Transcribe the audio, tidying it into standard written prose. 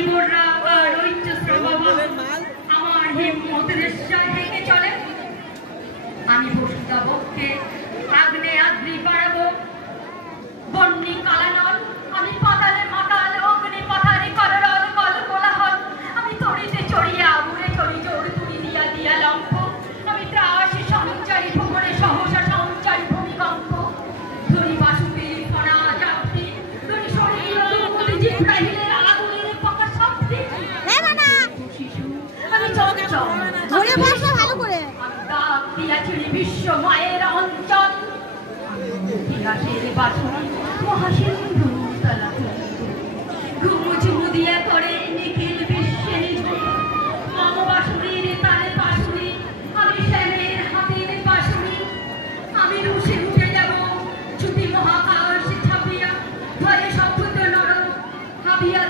ইবররা আর ঐচ্যস্র বাবা আমার হিম্মতের রেশায় হেঁকে চলে। আমি বসুতা বক্ষে আগ্নে আদ্রি বাড়াবো বন্যি কালানল, আমি পাতালে মাতাল অগ্নি পাথারে কলরল কল কোলাহল, আমি তড়িতে চড়িয়া উড়ে চড়ি জোর তুড়ি দিয়া দিয়া লম্ফ, আমি ত্রাসী সঞ্চারী ভুবনে সহসা সঞ্চারী ভূমিকম্প, ধরি বাসুকে ফনা জাপটি ধরি শরীর অতি জিব্রাহিলের আগুনের পাকা শক্তি, শিশু আমি চঞ্চল ধরে বসো ভালো করে, আমি ডাক দিয়াছিলি বিশ্ব মায়ের অঞ্চল, ইতিহাসের বাসন মহাসিন্ধু তলা ঘুমু ঝুমু দিয়া করে নিখিল বিশ্বে নিঝুম, মম বাসুরীর তালে বাসুরি আমি শ্যামের হাতের বাসুরি, আমি রুষে উঠে যাব ছুটি মহাকাশ ছাপিয়া ধরে সভ্যত নর হাবিয়া